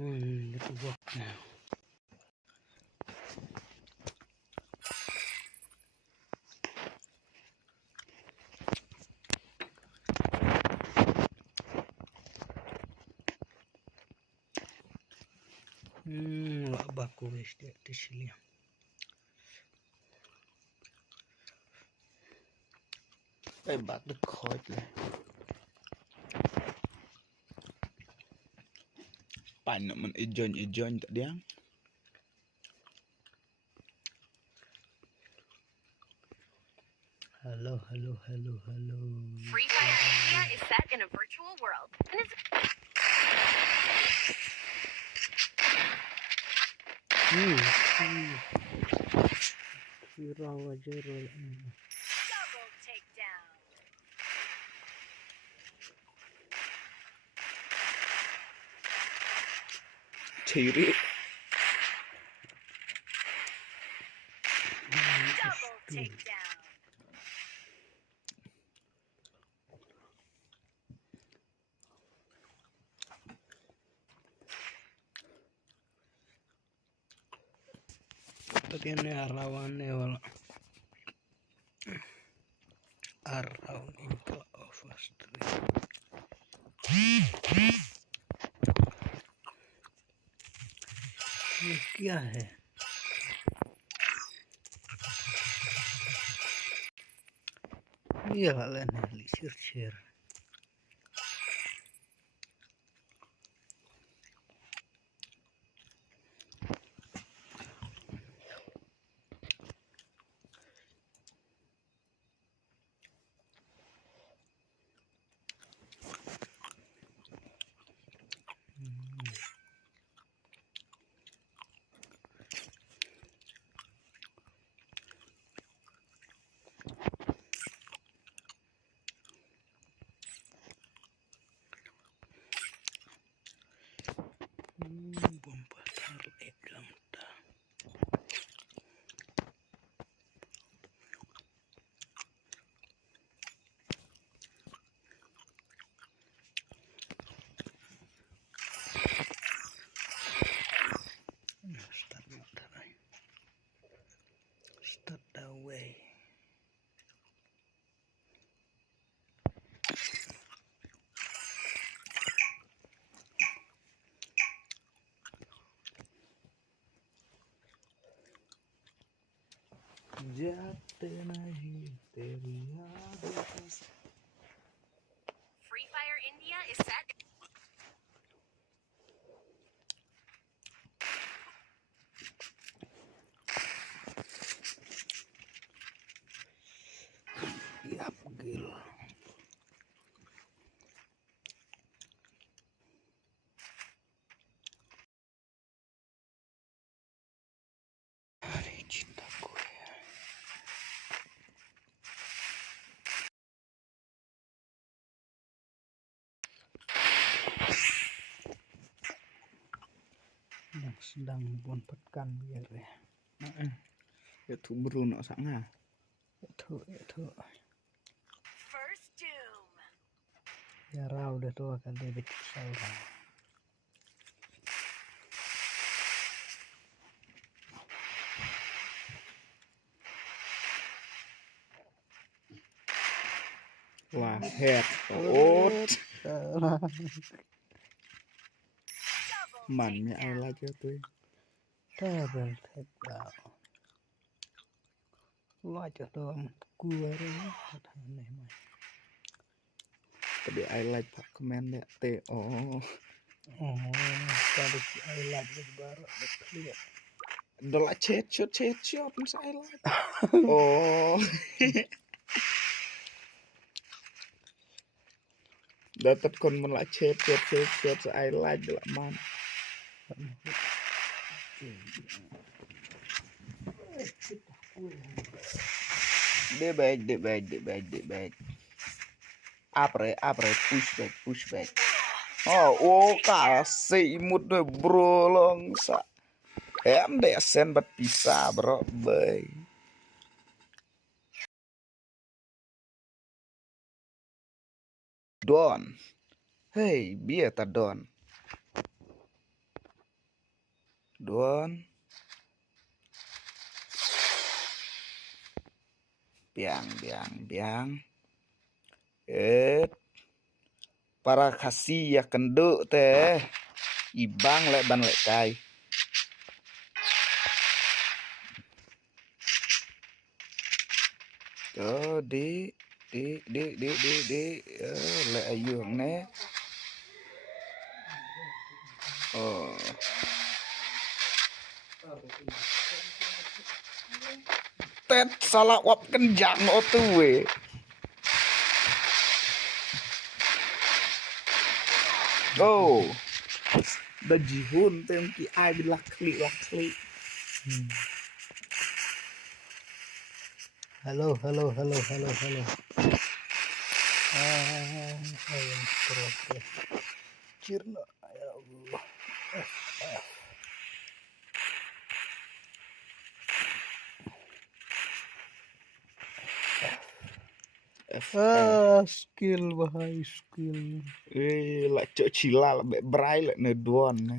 Little walk now. Wak baku wis di sini. Bak the khói này. Pan mình ijon tak dia. Hello. Free Fire India is set in a virtual world and is Kira wajar double takedown. Ciri. Double takedown. Begini arawannya wala. Around Inkle of Street. ये क्या है? ये वाला नहीं सिर bomba taruh dalam dah. Start the way. जाते नहीं तेरी यादों से. Free Fire India is set. Yap gil. Hari cintaku ya. Yang sedang membuntutkan biar ya. Itu Bruno sangat. Itu. First doom. Ya rau udah tua kan David Saura. Wah, head. Mannya ai lagi tuh. Double takedown. Wajah doang gua ini aneh mah. Tadi I like pak komen ya TO. Tadi I like baru clear. Udah chat shot masa I like. Oh. Dapat kon melak chat I like delak man. Dia baik. Apre, push back. Oh, kasih imut deh bro longsa. Em desen bat bisa bro, bay. Don. Hey, biar ta Don. Don. Biang. Para kasih ya kenduk teh. Ibang lek ban lek kai. Tuh di lek ayung ne. Oh. Tet salah wap kenjang otu we. Oh. Da jihun tem ki ai bi lakli. Halo. Ayam prote. Cirna, ya Allah. Skill bahai skill. Lek cok cila lek brai lek ne duan ne.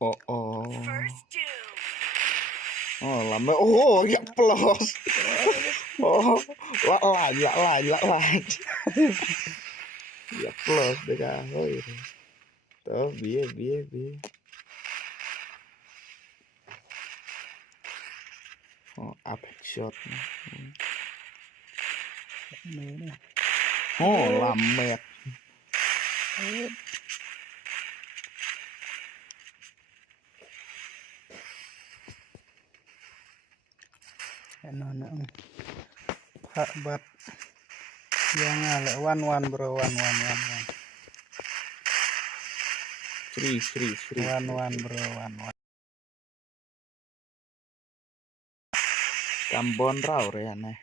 Oh. First doom. Oh lama. Oh ya pelos. Oh lak lain. Ya pelos deh hoi. Tuh biye. Oh apex shot. Oh lamet. Enak. Hak bat. Jangan lek one bro, one. Free. One bro, one. Kambon raw ya ne.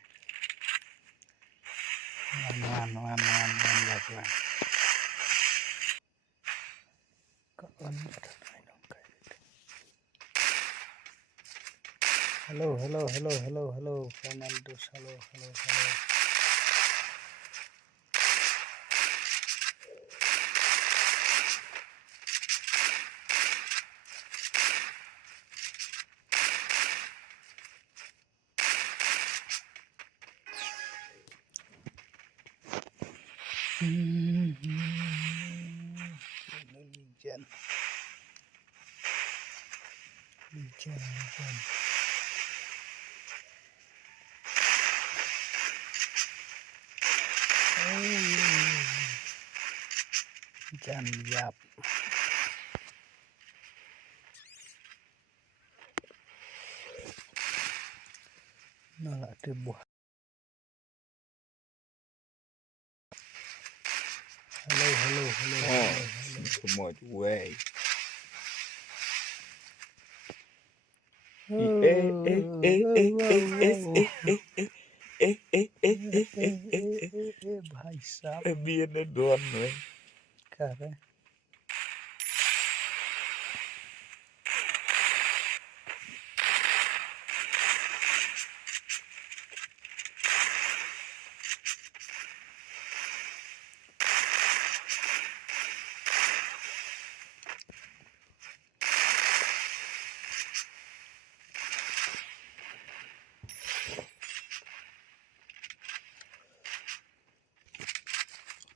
One. Halo. Fernandos, halo. Hujan. Hujan yap. Nolak debuh. Halo. Semua way. Bahai sap. Biar ne doan we. Kare.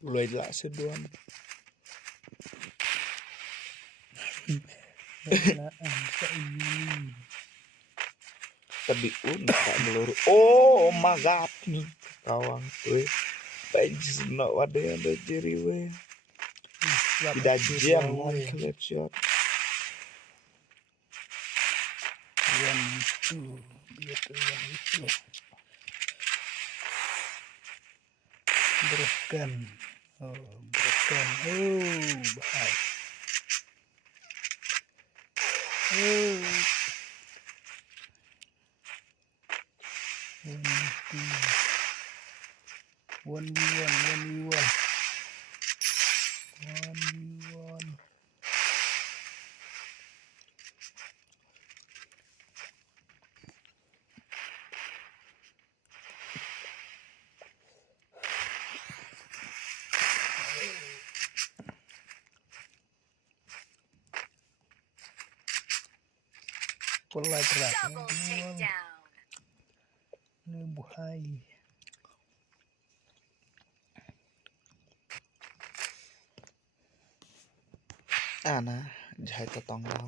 Mulai lah seduan. Tadi tak meluru. Oh my god nih kawang we. Penjis nak wade ada jeri we. Tidak jam on clip shot. 1, 2, biar itu. Broken. Bahaya. One v one. Pulai terak. Double takedown. Ini buhay. Ana, jahit tong lao.